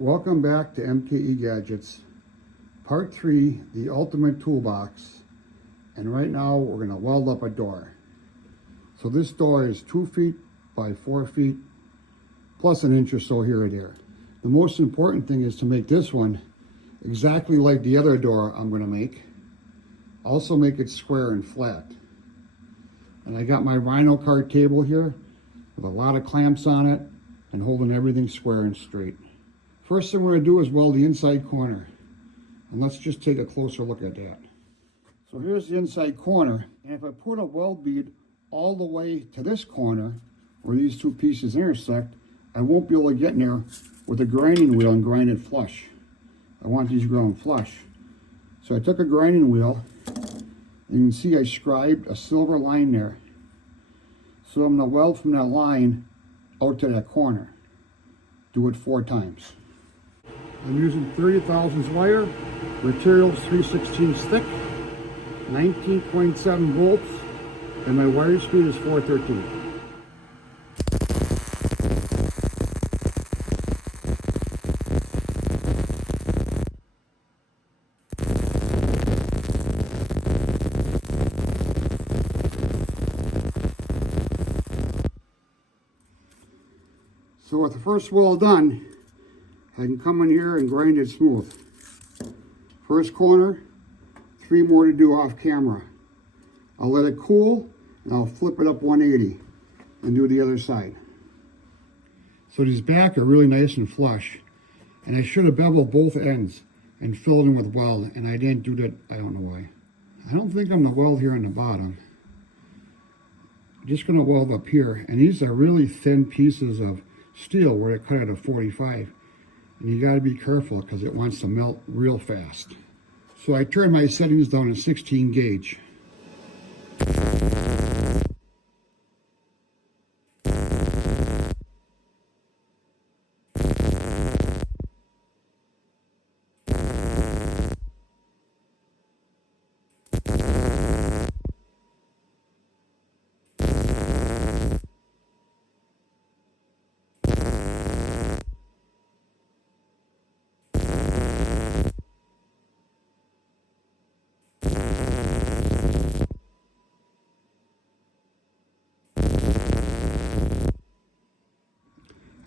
Welcome back to MKE Gadgets, Part 3, the ultimate toolbox. And right now we're going to weld up a door. So this door is 2 feet by 4 feet, plus an inch or so here or there. The most important thing is to make this one exactly like the other door I'm going to make. Also make it square and flat. And I got my Rhino card table here with a lot of clamps on it and holding everything square and straight. First thing we're going to do is weld the inside corner. And let's just take a closer look at that. So here's the inside corner. And if I put a weld bead all the way to this corner, where these two pieces intersect, I won't be able to get in there with a grinding wheel and grind it flush. I want these ground flush. So I took a grinding wheel. You can see I scribed a silver line there. So I'm going to weld from that line out to that corner. Do it 4 times. I'm using 30 thousandths wire, materials 3/16 thick, 19.7 volts, and my wire speed is 413. So with the first weld done, I can come in here and grind it smooth. First corner, 3 more to do off camera. I'll let it cool and I'll flip it up 180 and do the other side. So these back are really nice and flush. And I should have beveled both ends and filled them with weld, and I didn't do that. I don't know why. I don't think I'm gonna weld here on the bottom. I'm just gonna weld up here. And these are really thin pieces of steel where they cut at a 45. And you got to be careful because it wants to melt real fast. So I turned my settings down to 16 gauge.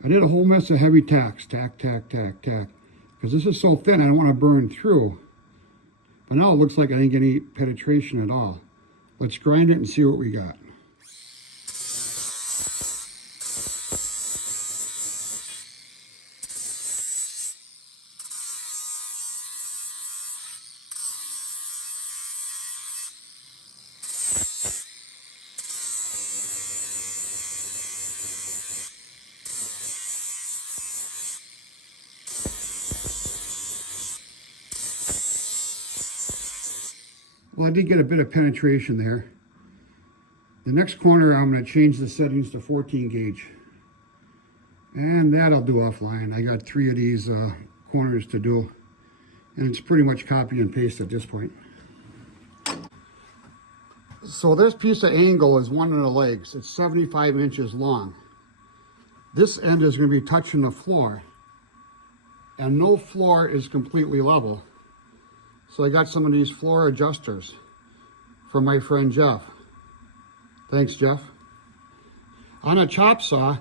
I did a whole mess of heavy tacks, tack, because this is so thin I don't want to burn through. But now it looks like I didn't get any penetration at all. Let's grind it and see what we got. Well, I did get a bit of penetration there. The next corner, I'm going to change the settings to 14 gauge. And that I'll do offline. I got 3 of these corners to do. And it's pretty much copy and paste at this point. So this piece of angle is one of the legs. It's 75 inches long. This end is going to be touching the floor. And no floor is completely level. So I got some of these floor adjusters from my friend Jeff. Thanks, Jeff. On a chop saw,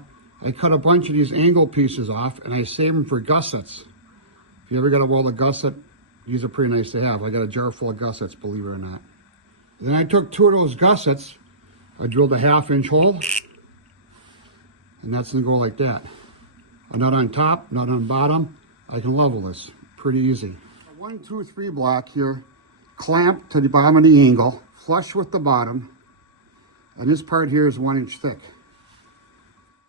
I cut a bunch of these angle pieces off and I save them for gussets. If you ever got to weld a gusset, these are pretty nice to have. I got a jar full of gussets, believe it or not. Then I took 2 of those gussets, I drilled a 1/2 inch hole, and that's gonna go like that. A nut on top, nut on bottom. I can level this, pretty easy. 1, 2, 3 block here, clamp to the bottom of the angle, flush with the bottom, and this part here is 1 inch thick.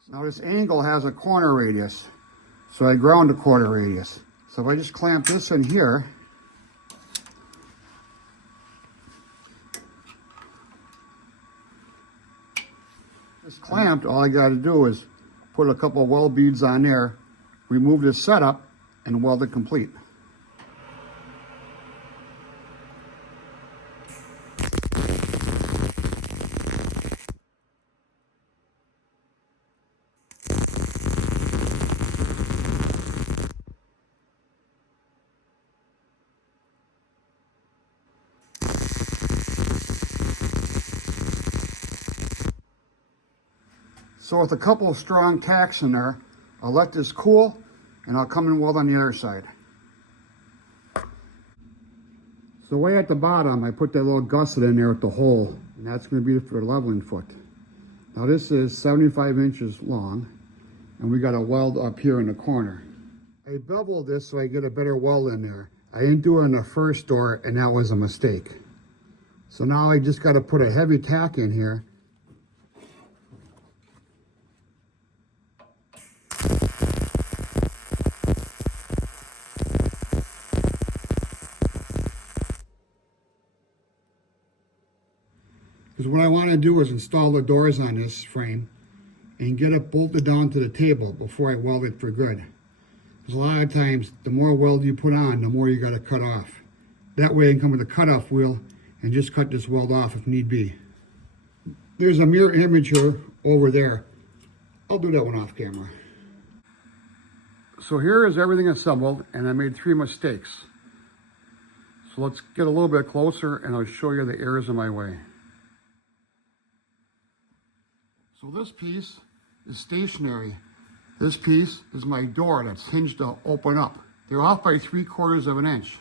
Now this angle has a corner radius, so I ground a quarter radius. So if I just clamp this in here, this clamped, all I got to do is put a couple of weld beads on there, remove this setup, and weld it complete. So with a couple of strong tacks in there, I'll let this cool and I'll come and weld on the other side. So way at the bottom, I put that little gusset in there with the hole, and that's going to be for the leveling foot. Now this is 75 inches long, and we got a weld up here in the corner. I beveled this so I get a better weld in there. I didn't do it on the first door, and that was a mistake. So now I just got to put a heavy tack in here. Because what I want to do is install the doors on this frame and get it bolted down to the table before I weld it for good. Because a lot of times, the more weld you put on, the more you got to cut off. That way I can come with a cutoff wheel and just cut this weld off if need be. There's a mirror image here over there. I'll do that one off camera. So here is everything assembled, and I made 3 mistakes. So let's get a little bit closer and I'll show you the errors in my way. So this piece is stationary. This piece is my door that's hinged to open up. They're off by 3/4 of an inch.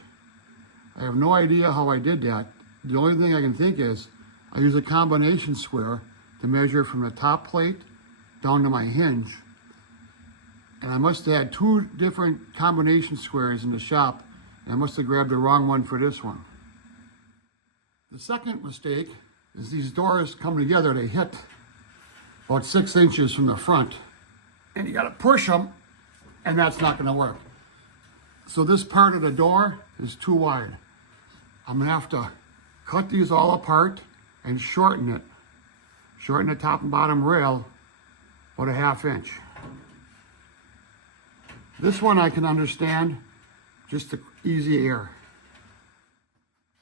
I have no idea how I did that. The only thing I can think is I use a combination square to measure from the top plate down to my hinge. And I must have had 2 different combination squares in the shop, and I must have grabbed the wrong one for this one. The second mistake is these doors come together, they hit about 6 inches from the front, and you gotta push them, and that's not gonna work. So this part of the door is too wide. I'm gonna have to cut these all apart and shorten it. Shorten the top and bottom rail about a 1/2 inch. This one I can understand, just the easy air.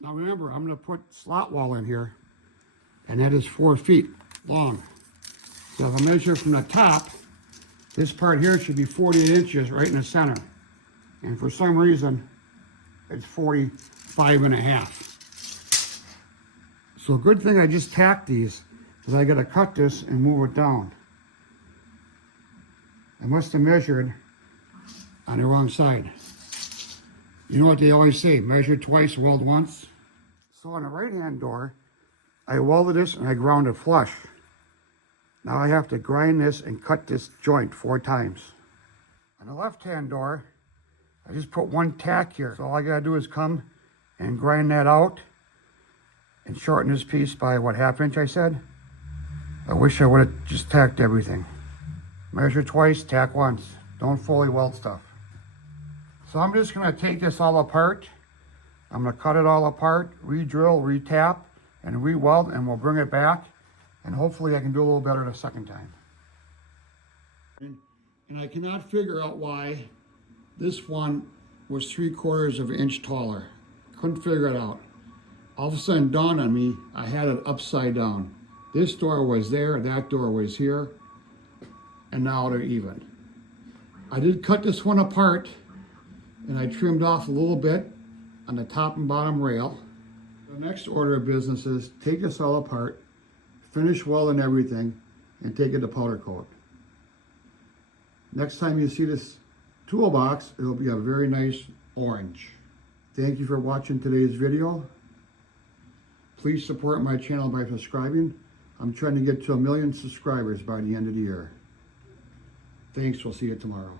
Now remember, I'm gonna put slot wall in here, and that is 4 feet long. So if I measure from the top, this part here should be 48 inches right in the center. And for some reason, it's 45.5. So a good thing I just tacked these, because I gotta cut this and move it down. I must have measured on the wrong side. You know what they always say, measure twice, weld once? So on the right-hand door, I welded this and I ground it flush. Now I have to grind this and cut this joint 4 times. On the left-hand door, I just put 1 tack here. So all I gotta do is come and grind that out and shorten this piece by, what, 1/2 inch I said? I wish I would have just tacked everything. Measure twice, tack once. Don't fully weld stuff. So I'm just gonna take this all apart. I'm gonna cut it all apart, re-drill, re-tap, and re-weld, and we'll bring it back. And hopefully I can do a little better the second time. And I cannot figure out why this one was 3/4 of an inch taller. Couldn't figure it out. All of a sudden dawned on me, I had it upside down. This door was there, that door was here, and now they're even. I did cut this one apart, and I trimmed off a little bit on the top and bottom rail. The next order of business is take this all apart, finish welding everything, and take it to powder coat. Next time you see this toolbox, it'll be a very nice orange. Thank you for watching today's video. Please support my channel by subscribing. I'm trying to get to 1 million subscribers by the end of the year. Thanks, we'll see you tomorrow.